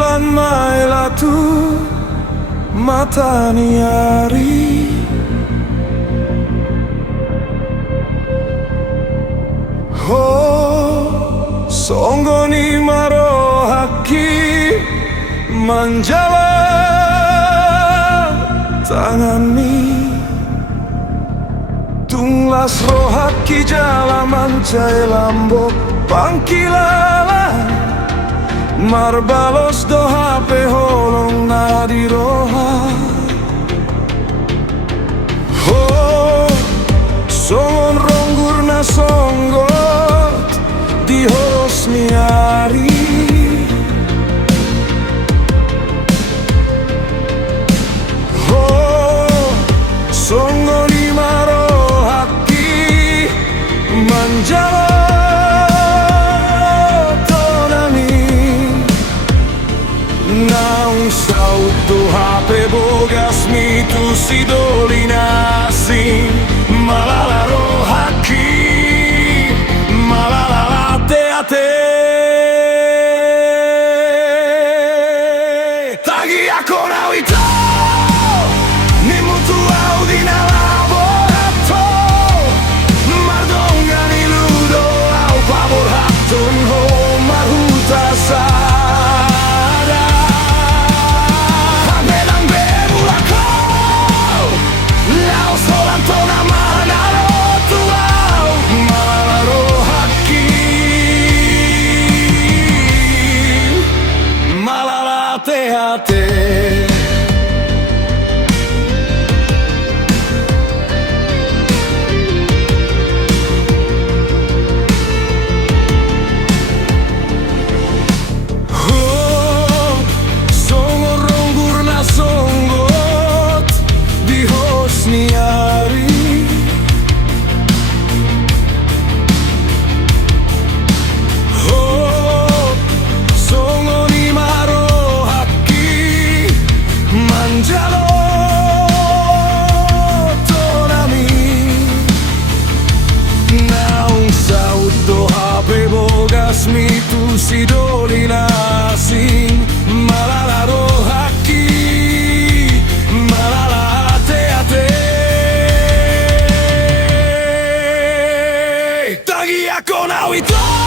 bulan mailatu mataniari. Oh, songgoni maro haki manjala tangani. Tunglas rohaki jala mancai lambok pangkilala marbalos doha pe holong nadi roha. Oh, songon ronggur na songgot di hosniari. Oh, songoni maro haki manjalo sauto hape bogas mitu sidolina sing malala rohaki malala teate tagi ako na wito ni mutu audina laborato mardonga ni ludo au pavor hatton ho marhuta sa. Mitu sidolina sing malala rohaki malala teate tagi ako na wito.